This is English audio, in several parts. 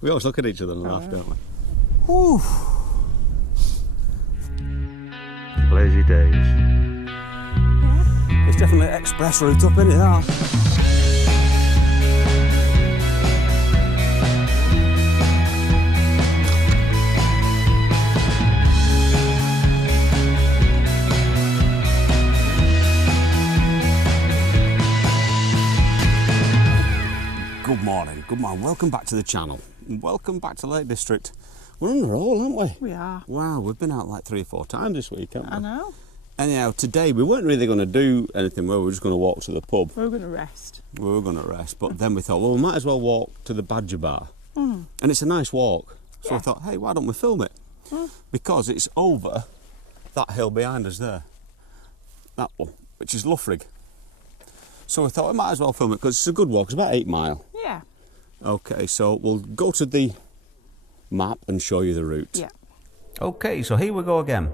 We always look at each other and laugh, don't we? Whew. Lazy days. It's definitely an express route up, isn't it? That? Good morning, welcome back to the channel. Welcome back to Lake District. We're on a roll, aren't we? We are. Wow, we've been out like 3 or 4 times this week, haven't we? I know. Anyhow, today we weren't really going to do anything, we were just going to walk to the pub. We were going to rest. We were going to rest, but then we thought, well, we might as well walk to the Badger Bar. And it's a nice walk. So I thought, hey, why don't we film it? Because it's over that hill behind us there. That one, which is Loughrigg. So we thought we might as well film it because it's a good walk. It's about 8 miles. Yeah. Okay, so we'll go to the map and show you the route. Yeah. Okay, so here we go again.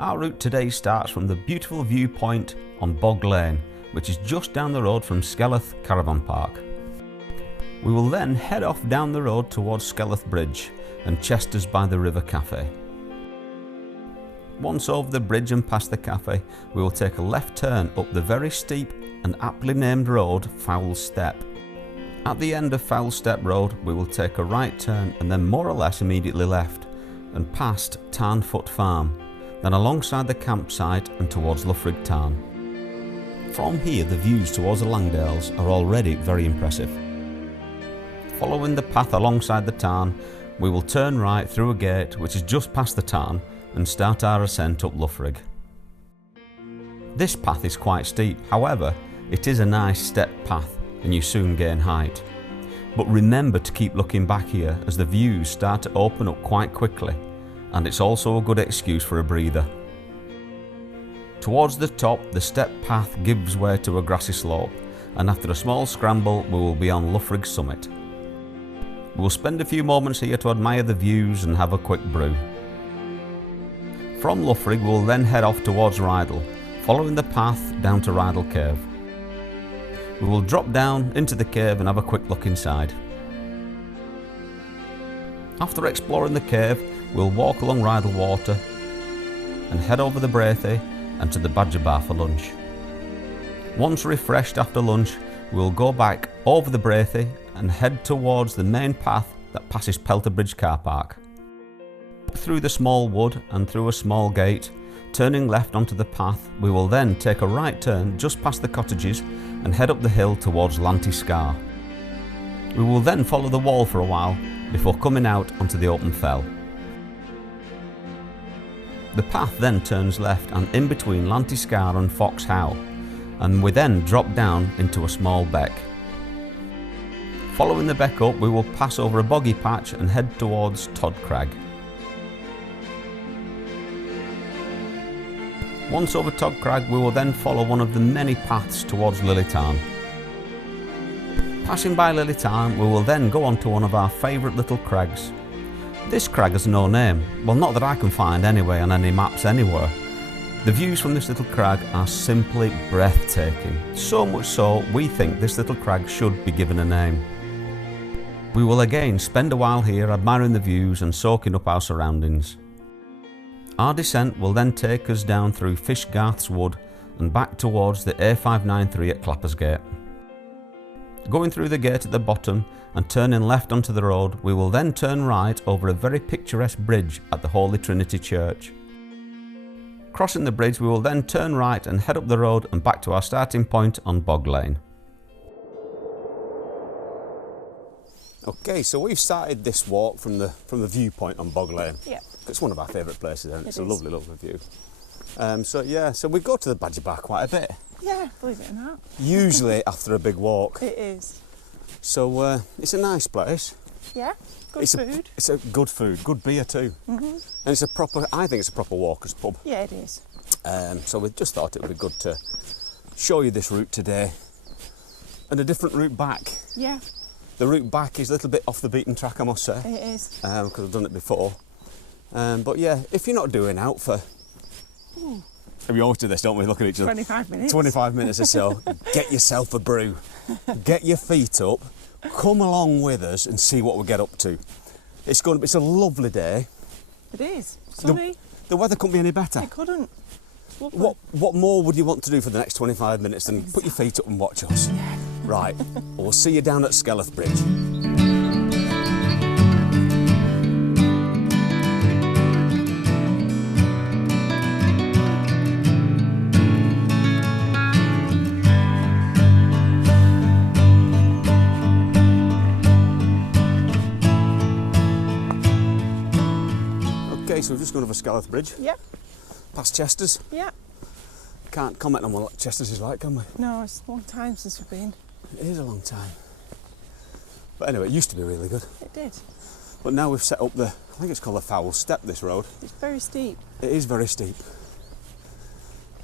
Our route today starts from the beautiful viewpoint on Bog Lane, which is just down the road from Skeleth Caravan Park. We will then head off down the road towards Skeleth Bridge and Chester's by the River Cafe. Once over the bridge and past the cafe, we will take a left turn up the very steep and aptly named road Foul Step. At the end of Foul Step Road, we will take a right turn and then more or less immediately left and past Tarnfoot Farm, then alongside the campsite and towards Loughrigg Tarn. From here, the views towards the Langdales are already very impressive. Following the path alongside the tarn, we will turn right through a gate which is just past the tarn and start our ascent up Loughrigg. This path is quite steep, however, it is a nice step path and you soon gain height. But remember to keep looking back here as the views start to open up quite quickly, and it's also a good excuse for a breather. Towards the top, the step path gives way to a grassy slope, and after a small scramble we will be on Loughrigg summit. We will spend a few moments here to admire the views and have a quick brew. From Loughrigg we will then head off towards Rydal, following the path down to Rydal Cave. We will drop down into the cave and have a quick look inside. After exploring the cave, we'll walk along Rydal Water and head over the Rothay and to the Badger Bar for lunch. Once refreshed after lunch, we'll go back over the Rothay and head towards the main path that passes Pelter Bridge car park. Through the small wood and through a small gate, turning left onto the path, we will then take a right turn just past the cottages and head up the hill towards Lanty Scar. We will then follow the wall for a while before coming out onto the open fell. The path then turns left and in between Lanty Scar and Fox Howe, and we then drop down into a small beck. Following the beck up, we will pass over a boggy patch and head towards Todd Crag. Once over Todd Crag, we will then follow one of the many paths towards Lily Tarn. Passing by Lily Tarn, we will then go on to one of our favourite little crags. This crag has no name, well, not that I can find anyway on any maps anywhere. The views from this little crag are simply breathtaking, so much so we think this little crag should be given a name. We will again spend a while here admiring the views and soaking up our surroundings. Our descent will then take us down through Fishgarth's Wood and back towards the A593 at Clappers Gate. Going through the gate at the bottom and turning left onto the road, we will then turn right over a very picturesque bridge at the Holy Trinity Church. Crossing the bridge, we will then turn right and head up the road and back to our starting point on Bog Lane. Okay, so we've started this walk from the viewpoint on Bog Lane. Yeah. It's one of our favourite places, and it's a is. lovely, lovely view. So we go to the Badger Bar quite a bit. Yeah, believe it or not. Usually after a big walk. It is. So it's a nice place. Yeah, good food. It's a good food, good beer too. And it's I think it's a proper walker's pub. Yeah, it is. So we just thought it would be good to show you this route today and a different route back. Yeah. The route back is a little bit off the beaten track, I must say. It is. Because I've done it before. But yeah, if you're not doing out for... We always do this, don't we? Look at each other. 25 minutes. 25 minutes or so. Get yourself a brew. Get your feet up, come along with us and see what we get up to. It's a lovely day. It is. Sunny. The weather couldn't be any better. It couldn't. Lovely. What more would you want to do for the next 25 minutes than put your feet up and watch us? Yeah. Right, we'll see you down at Skeleth Bridge. Okay, so we've just gone over Skeleth Bridge. Yep. Past Chester's. Yep. Can't comment on what Chester's is like, can we? No, it's a long time since we've been. It is a long time. But anyway, it used to be really good. It did. But now we've set up I think it's called the Foul Step, this road. It's very steep. It is very steep.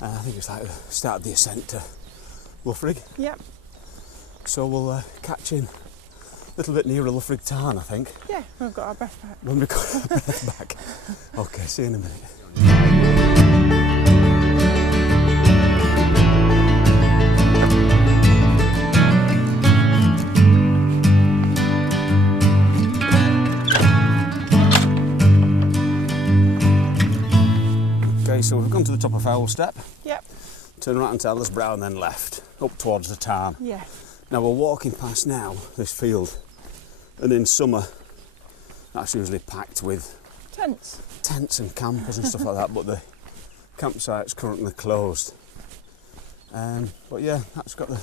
I think it's like the start of the ascent to Loughrigg. Yep. So we'll catch in a little bit nearer Loughrigg Tarn, I think. Yeah, we've got our breath back. When we got our breath back. Okay, see you in a minute. Okay, so we've gone to the top of Foul Step. Yep. Turn right onto Ellis Brow and then left, up towards the Tarn. Yeah. Now we're walking past now, this field, and in summer that's usually packed with tents and campers and stuff like that, but the campsite's currently closed. But yeah, that's got the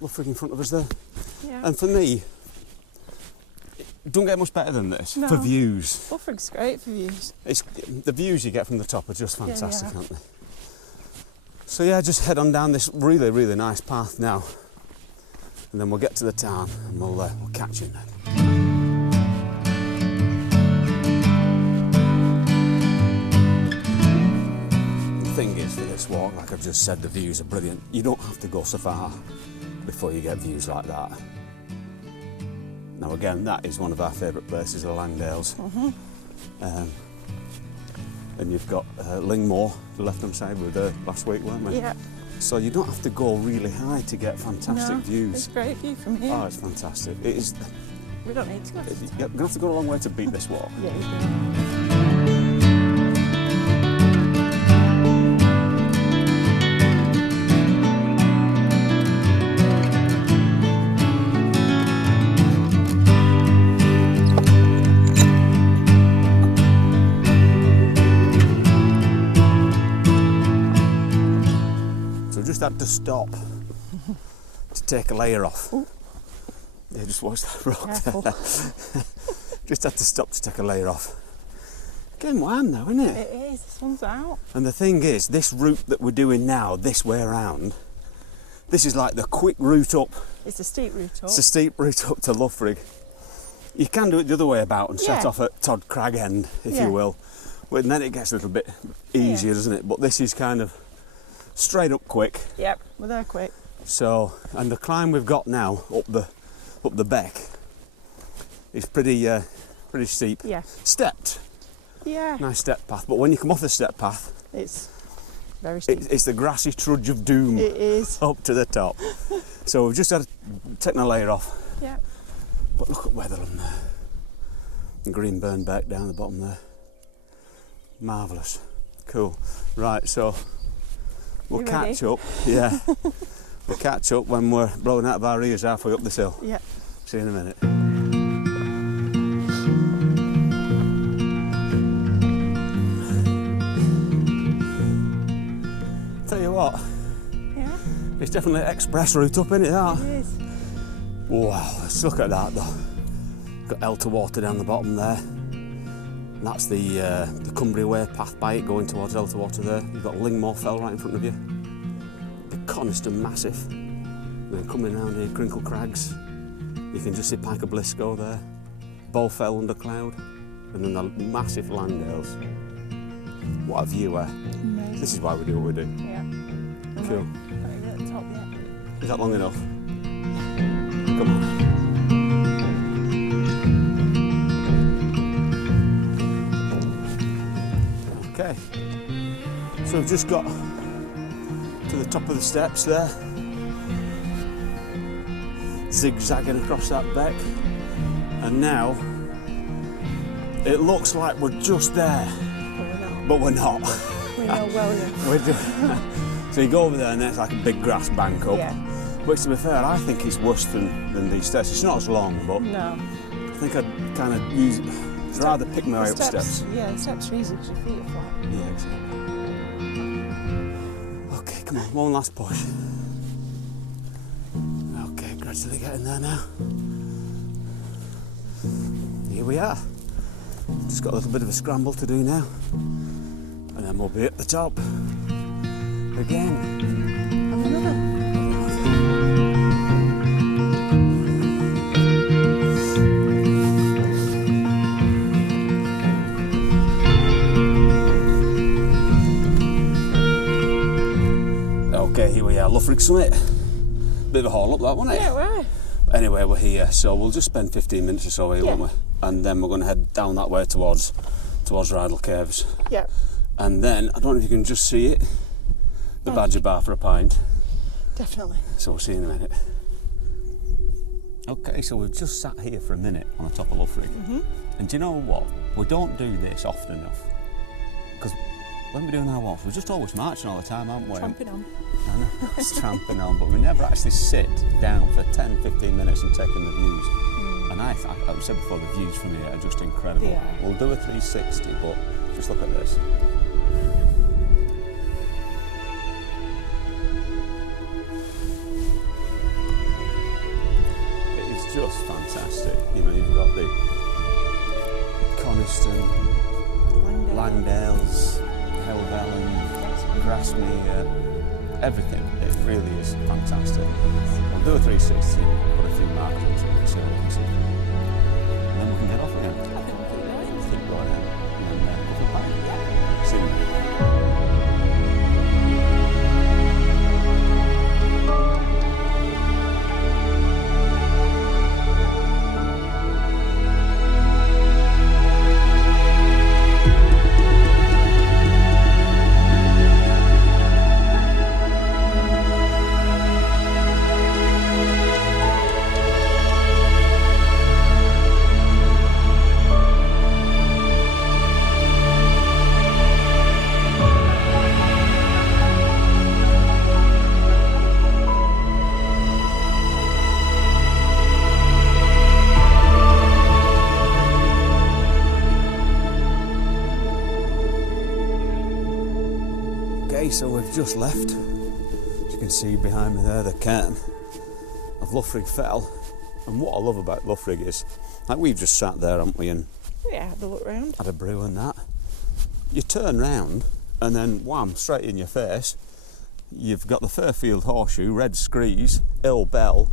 Loughrigg in front of us there. Yeah. And for me, it don't get much better than this No. for views. Loughrigg's great for views. The views you get from the top are just fantastic, Yeah. aren't they? So yeah, just head on down this really, really nice path now, and then we'll get to the Tarn and we'll catch you then. The thing is, for this walk, like I've just said, the views are brilliant. You don't have to go so far before you get views like that. Now again, that is one of our favourite places, the Langdales. And you've got Lingmore, the left-hand side, we were there last week, weren't we? Yeah. So you don't have to go really high to get fantastic views. It's a great view from here. Oh, it's fantastic. It is. We don't need to go. You're going to have to go a long way to beat this walk. Yeah, you do. Just had to stop to take a layer off. Ooh. Yeah, just watch that rock Careful. there. Just had to stop to take a layer off. Getting warm though, isn't it? It is. The sun's out. And the thing is, this route that we're doing now, this way around, this is like the quick route up. It's a steep route up. It's a steep route up to Loughrigg. You can do it the other way about and set Yeah. off at Todd Crag end, if Yeah. you will. But then it gets a little bit easier, doesn't it? But this is kind of straight up quick. Yep, we're there quick. So, and the climb we've got now up the beck is pretty steep. Yeah. Stepped, Yeah. nice step path. But when you come off the step path, It's very steep. it's the grassy trudge of doom It is. up to the top. So we've just had to take a layer off. Yeah. But look at Weatherland there. And green burn beck down the bottom there. Marvellous. Cool. Right, so we'll You catch ready? up. Yeah. We'll catch up when we're blowing out of our ears halfway up this hill. Yeah. See you in a minute. Tell you what, Yeah. it's definitely an express route up, isn't it, that? It is. Wow, let's look at that though. Got Elter Water down the bottom there. That's the Cumbria Way path by it going towards Elter Water there. You've got Lingmore Fell right in front of you. The Coniston Massif. Then coming round here, Crinkle Crags. You can just see Pike of Blisco there. Bow Fell under cloud. And then the massive Langdales. What a view, eh? Amazing. This is why we do what we do. Yeah. Cool. Haven't get to the top yet. Is that long enough? Come on. Okay, so we've just got to the top of the steps there. zigzagging across that beck, and now it looks like we're just there, but we're not. We know well, yeah. We're just, so you go over there and there's like a big grass bank up, Yeah. which to be fair, I think is worse than these steps. It's not as long, but No. I think I'd kind of use, I'd rather pick my way up steps. Yeah, the steps are easy because your feet are flat. Yeah, exactly. Okay, come on, one last push. Okay, gradually getting there now. Here we are. Just got a little bit of a scramble to do now. And then we'll be at the top. Again. And another. Okay, here we are, Loughrigg summit. Bit of a haul up that, wasn't it? Yeah, right. Anyway, we're here, so we'll just spend 15 minutes or so here, won't we? And then we're going to head down that way towards Rydal Caves. Yeah. And then, I don't know if you can just see it, the Badger Bar for a pint. Definitely. So we'll see you in a minute. Okay, so we've just sat here for a minute on the top of Loughrigg. And do you know what? We don't do this often enough. Because when we're doing our walks, we're just always marching all the time, aren't we? Tramping on. I know, it's tramping on, but we never actually sit down for 10, 15 minutes and take in the views. And I said before, the views from here are just incredible. Yeah. We'll do a 360, but just look at this. It's just fantastic. You know, you've got the Coniston, Langdales, Helvellyn, Grasmere, everything. It really is fantastic. We'll do a 360 and put a few marks on it so we can see. And then we can get off again. I think we'll keep going. Keep going in and then go for a pint. Yeah. See you in a minute. So we've just left, as you can see behind me there, the cairn of Loughrigg Fell. And what I love about Loughrigg is, like we've just sat there, haven't we, and Yeah, have a look round. had a brew and that. You turn round and then wham, straight in your face, you've got the Fairfield Horseshoe, Red Screes, Ill Bell,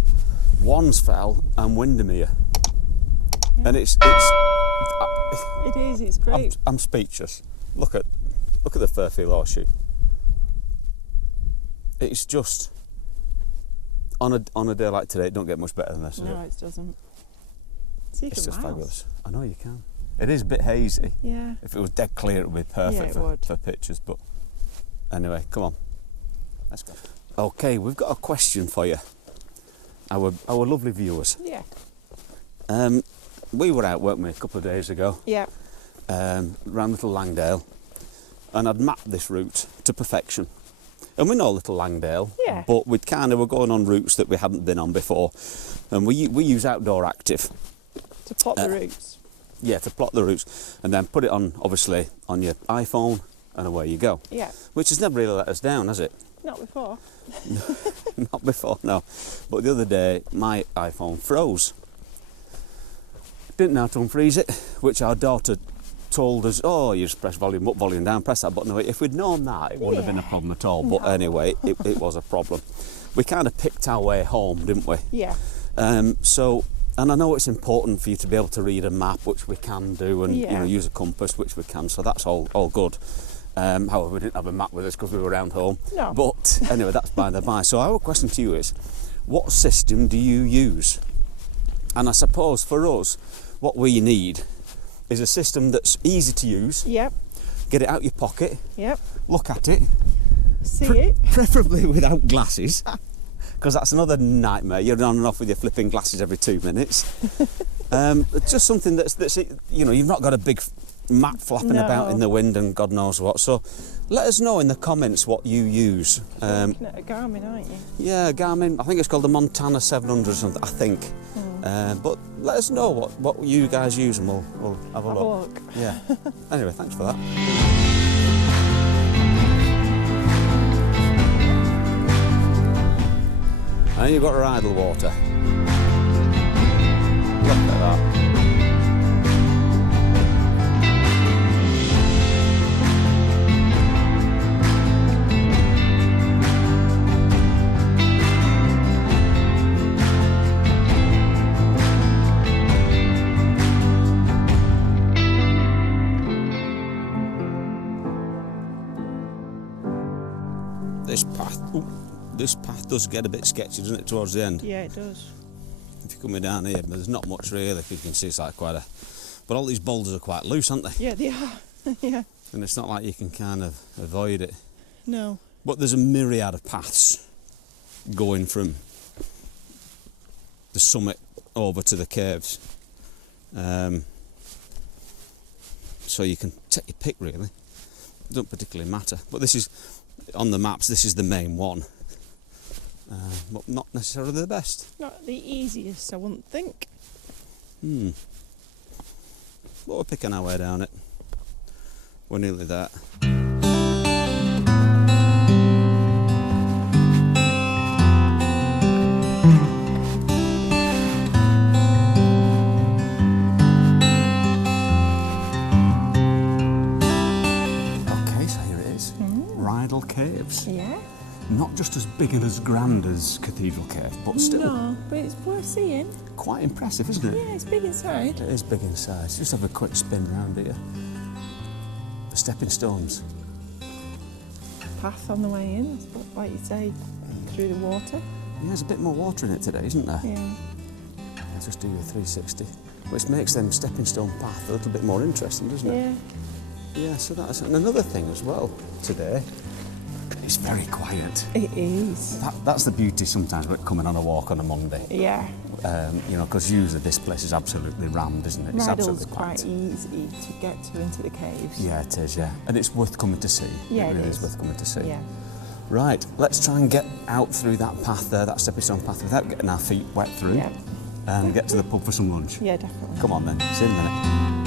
Wands Fell and Windermere. Yeah. And it's It's great. I'm speechless. Look at the Fairfield Horseshoe. It's just on a day like today, it don't get much better than this. No, it doesn't. So you It's can just miles. fabulous. I know you can. It is a bit hazy. Yeah. If it was dead clear, it would be perfect Yeah, it would. for pictures. But anyway, come on, let's go. Okay, we've got a question for you, our lovely viewers. Yeah. We were out, weren't we, a couple of days ago, Yeah. around Little Langdale, and I'd mapped this route to perfection. And we know Little Langdale, Yeah. but we're going on routes that we hadn't been on before. And we use Outdoor Active. To plot the routes. Yeah, to plot the routes. And then put it on, obviously, on your iPhone, and away you go. Yeah. Which has never really let us down, has it? Not before. Not before, no. But the other day, my iPhone froze. Didn't know how to unfreeze it, which our daughter told us, oh, you just press volume up, volume down, press that button. If we'd known that, it wouldn't have been a problem at all. But anyway, it was a problem. We kind of picked our way home, didn't we? Yeah. And I know it's important for you to be able to read a map, which we can do, and Yeah. use a compass, which we can. So that's all good. However, we didn't have a map with us because we were around home. No. But anyway, that's by the by. So our question to you is, what system do you use? And I suppose for us, what we need is a system that's easy to use. Yep. Get it out your pocket, Yep. look at it, See it. preferably without glasses, because that's another nightmare. You're on and off with your flipping glasses every 2 minutes. It's just something that's, you know, you've not got a big map flapping about in the wind and God knows what. So let us know in the comments what you use. You're looking at a Garmin, aren't you? Yeah, Garmin. I think it's called the Montana 700 or something, I think. But let us know what you guys use and we'll have a look. Yeah. Anyway, thanks for that. And you've got Rydal water. Look at that. This path does get a bit sketchy, doesn't it, towards the end? Yeah, it does. If you're coming down here, but there's not much really. You can see it's like quite a... But all these boulders are quite loose, aren't they? Yeah, they are. Yeah. And it's not like you can kind of avoid it. No. But there's a myriad of paths going from the summit over to the caves. So you can take your pick, really. It doesn't particularly matter. But this is... On the maps, this is the main one, but not necessarily the best. Not the easiest, I wouldn't think. But we're picking our way down it. We're nearly there. Rydal Caves. Yeah. Not just as big and as grand as Cathedral Cave, but still. No, but it's worth seeing. Quite impressive, isn't it? Yeah, it's big inside. It is big inside. Just have a quick spin round here. The stepping stones. Path on the way in, like you say, through the water. Yeah, there's a bit more water in it today, isn't there? Yeah. I'll just do your 360, which makes them stepping stone path a little bit more interesting, doesn't it? Yeah. Yeah, so that's another thing as well today. It's very quiet. It is. That's the beauty sometimes about coming on a walk on a Monday. Yeah. You know, because usually this place is absolutely rammed, isn't it? It's Rydal's absolutely quite packed. easy to get to into the caves. Yeah, it is, yeah. And it's worth coming to see. Yeah, it really is. is worth coming to see. Yeah. Right, let's try and get out through that path there, that stepping stone path, without getting our feet wet through. Yeah. And get to the pub for some lunch. Yeah, definitely. Come on then, see you in a minute.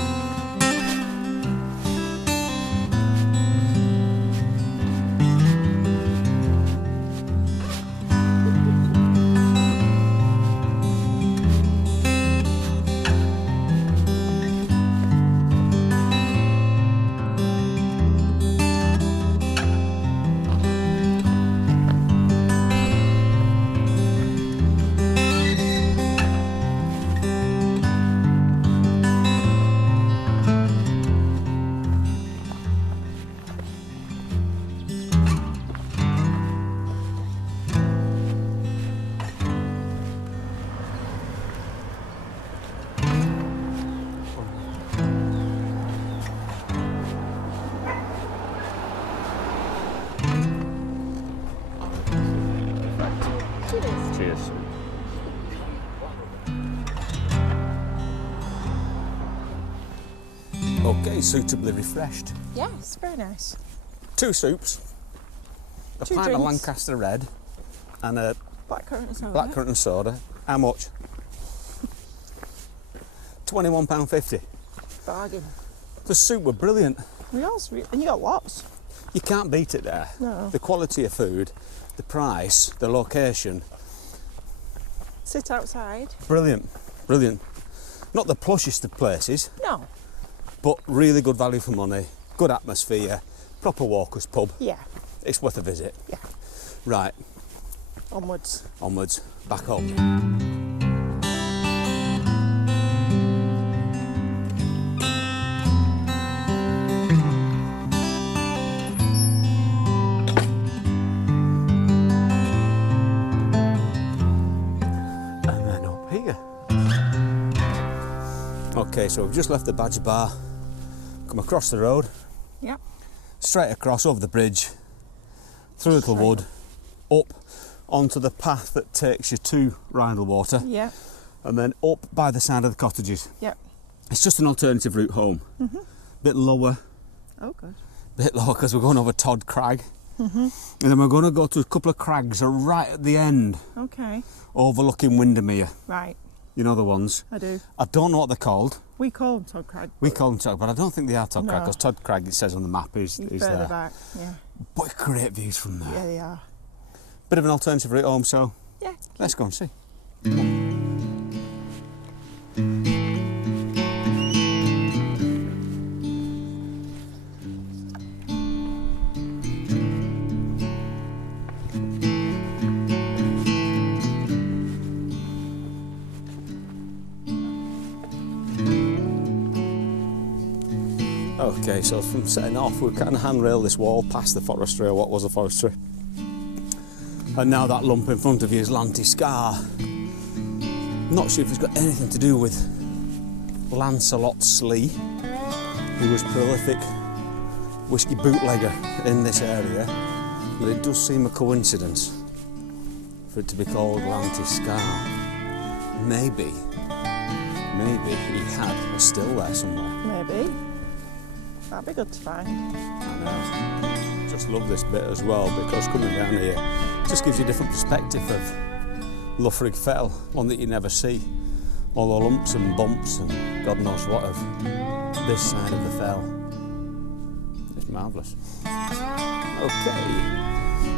Cheers. Okay, suitably refreshed. Yeah, it's very nice. 2 soups, a Two pint drinks. of Lancaster Red, and a Blackcurrant and soda. blackcurrant and soda. How much? £21.50. Bargain. The soup were brilliant. And you got lots. You can't beat it there. No. The quality of food, the price, the location, Sit outside. brilliant, brilliant. Not the plushest of places, No. but really good value for money, good atmosphere, proper walkers pub. Yeah. It's worth a visit. Yeah. Right, Onwards. onwards, back home. Okay, so we've just left the Badger Bar, come across the road, Yep. straight across over the bridge, through a little wood, up, onto the path that takes you to Rydal Water, Yeah. and then up by the side of the cottages. Yeah. It's just an alternative route home. Bit lower, Oh, good. because we're going over Todd Crag. And then we're going to go to a couple of crags right at the end, Okay. overlooking Windermere. Right. You know the ones? I do. I don't know what they're called. We call them Todd Crag. We call them Todd, but I don't think they are Todd Crag, No. because Todd Crag, it says on the map, is Further there. back. Yeah. But great views from there. Yeah, they are. Bit of an alternative route home, so Yeah. let's go and see. Okay, so from setting off, we kind of handrail this wall past the forestry, or what was a forestry. And now that lump in front of you is Lanty Scar. Not sure if it's got anything to do with Lancelot Slee, who was prolific whisky bootlegger in this area, but it does seem a coincidence for it to be called Lanty Scar. Maybe he had a still there somewhere. Maybe. That'd be good to find. I know. Just love this bit as well, because coming down here just gives you a different perspective of Loughrigg Fell, one that you never see. All the lumps and bumps and God knows what of this side of the fell. It's marvellous. Okay,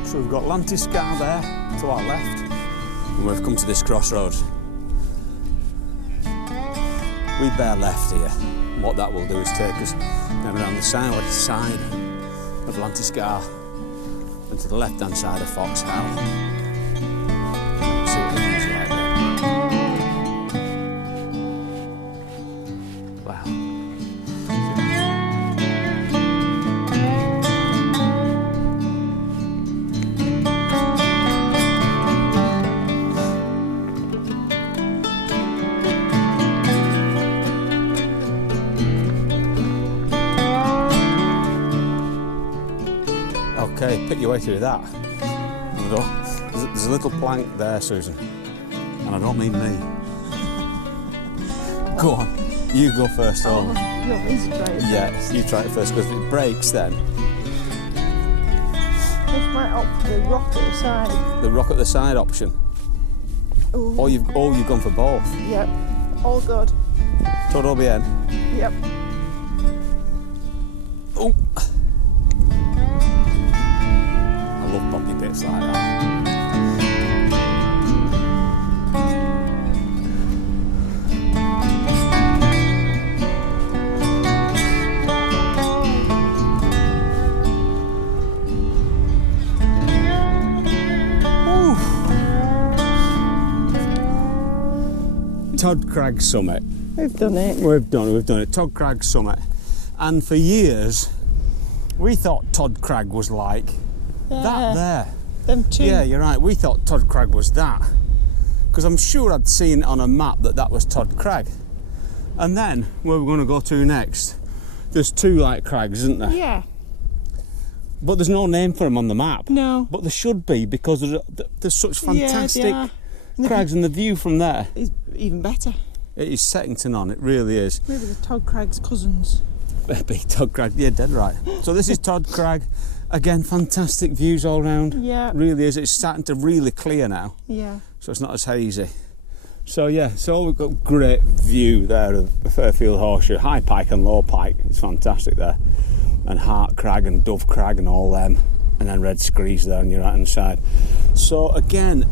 so we've got Lanty Scar there to our left, and we've come to this crossroads. We bear left here. And what that will do is take us then around the side of Lanty Scar and to the left hand side of Fox Howe. See what the view's like there. Wow. Okay, pick your way through that. There's a little plank there, Susan, and I don't mean me. Go on, you go first. You want me to try it? Yeah, you try it first, because if it breaks then. This might opt for the rock at the side. The rock at the side option. Ooh. Or you've gone for both. Yep. All good. Todo bien. Yep. Oh. I love bumpy bits like that. Todd Crag Summit. We've done it. We've done it. Todd Crag Summit. And for years, we thought Todd Crag was like that there. Them two. Yeah, you're right. We thought Todd Crag was that. Because I'm sure I'd seen on a map that was Todd Crag. And then, where we're going to go to next, there's two like crags, isn't there? Yeah. But there's no name for them on the map. No. But there should be, because there's such fantastic Yeah, crags, and the view from there. It's even better. It is second to none, it really is. Maybe the Todd Crag's cousins. Big Todd Crag, yeah, dead right. So this is Todd Crag. Again, fantastic views all round. Yeah. Really is. It's starting to really clear now, Yeah. so it's not as hazy. So yeah, so we've got great view there of Fairfield Horseshoe, High Pike and Low Pike. It's fantastic there. And Hart Crag and Dove Crag and all them. And then Red Screes there on your right hand side. So again,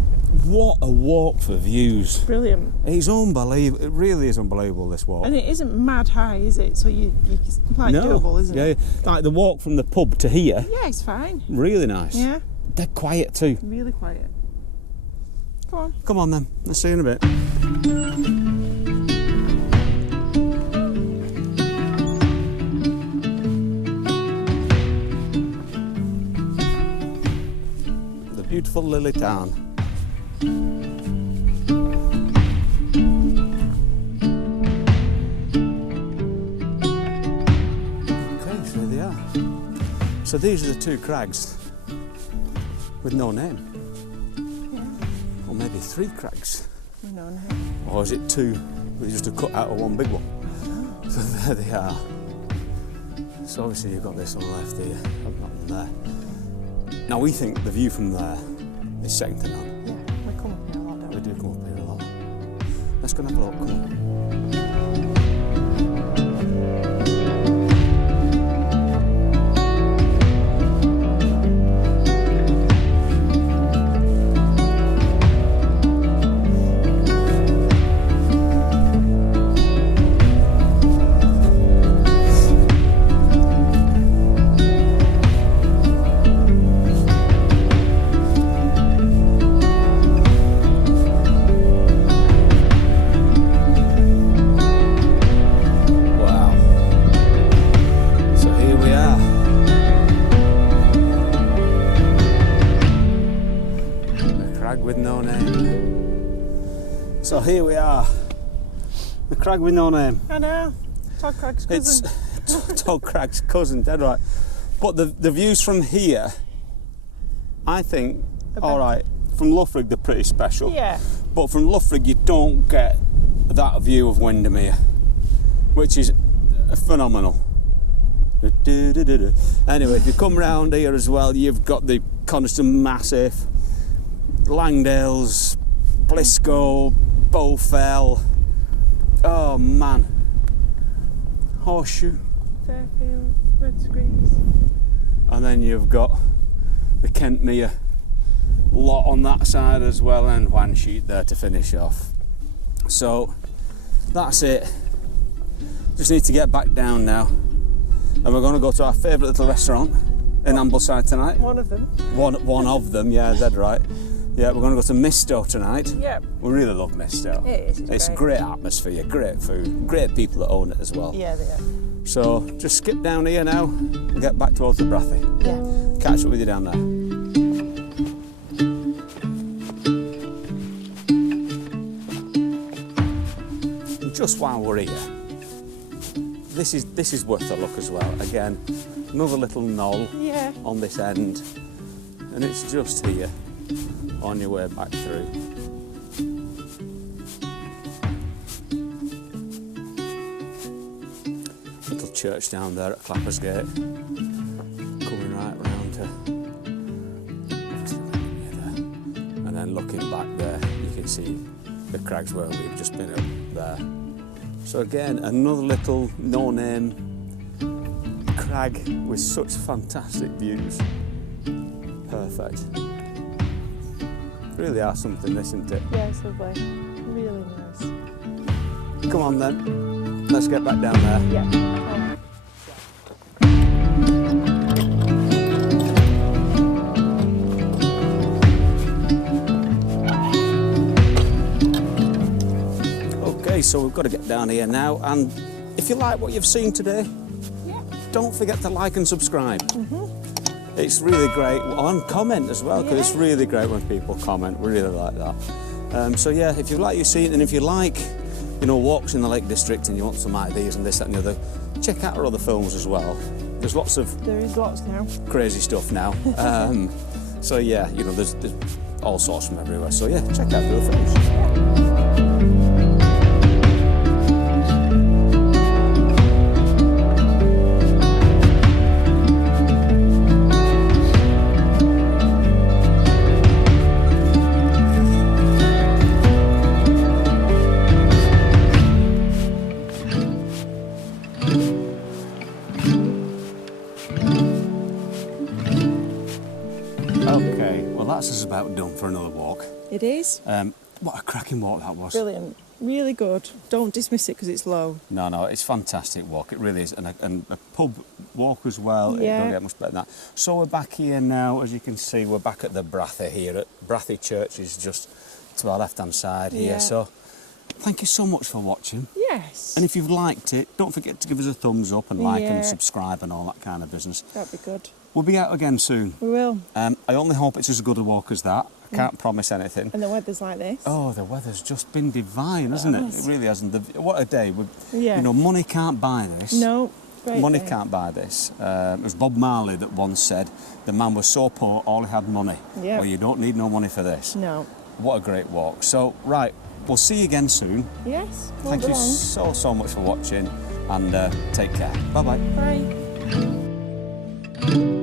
what a walk for views. Brilliant. It's unbelievable. It really is unbelievable, this walk. And it isn't mad high, is it? So it's quite doable, isn't it? Yeah, like the walk from the pub to here, Yeah, it's fine. really nice. Yeah. Dead quiet too. Really quiet. Go on. Come on then, let's see you in a bit. The beautiful Lily Town. Okay, so there they are. So these are the two crags with no name. be 3 crags. We know now. Or is it 2 with just a cut out of one big one? So there they are. So obviously you've got this on the left here, and that one there. Now we think the view from there is second to none. Yeah, we come up here a lot, don't we? We do come up here a lot. Let's go and have a look, come on. With no name. So here we are, the crag with no name. I know, Todd Crag's cousin. It's Todd Crag's cousin, dead right. But the views from here, I think, all right, from Loughrigg they're pretty special. Yeah. But from Loughrigg you don't get that view of Windermere, which is phenomenal. Anyway, if you come round here as well, you've got the Coniston Massif, Langdales, Blisco, Bow Fell. Oh man. Horseshoe. Fairfield, Red Screens. And then you've got the Kentmere lot on that side as well, and one sheet there to finish off. So that's it. Just need to get back down now. And we're going to go to our favourite little restaurant in Ambleside tonight. One of them. One of them, yeah, that's right. Yeah, we're going to go to Misto tonight. Yep. We really love Misto. It is. It's great atmosphere, great food, great people that own it as well. Yeah, they are. So just skip down here now and get back towards the Brathy. Yeah. Catch up with you down there. And just while we're here, this is worth a look as well. Again, another little knoll on this end, and it's just here on your way back through. Little church down there at Clapper's Gate, coming right round to and then looking back there you can see the crags where we've just been up there. So again, another little no-name crag with such fantastic views. Perfect. Really are something, isn't it? Yeah, it's lovely. Really nice. Come on then, let's get back down there. Yeah. Okay, so we've got to get down here now, and if you like what you've seen today, don't forget to like and subscribe. It's really great, and comment as well, because it's really great when people comment. We really like that. So yeah, if you like your scene, and if you like, you know, walks in the Lake District, and you want some ideas and this, that, and the other, check out our other films as well. There is lots now. Crazy stuff now. So yeah, you know, there's all sorts from everywhere. So yeah, check out the other films. That's us about done for another walk. It is. What a cracking walk that was. Brilliant. Really good. Don't dismiss it because it's low. No, it's a fantastic walk. It really is. And a pub walk as well. Yeah. It don't get much better than that. So we're back here now. As you can see, we're back at the Brathy here. Brathy Church is just to our left-hand side here. So thank you so much for watching. Yes. And if you've liked it, don't forget to give us a thumbs up and like and subscribe and all that kind of business. That'd be good. We'll be out again soon. We will. I only hope it's as good a walk as that. I can't promise anything. And the weather's like this. Oh, the weather's just been divine, hasn't it? It really hasn't. What a day. Yeah. You know, money can't buy this. No. Great Money day. can't buy this. It was Bob Marley that once said, the man was so poor, all he had money. Yeah. Well, you don't need no money for this. No. what a great walk. So, right, we'll see you again soon. Yes. Thank you so much for watching, and take care. Bye-bye. Bye.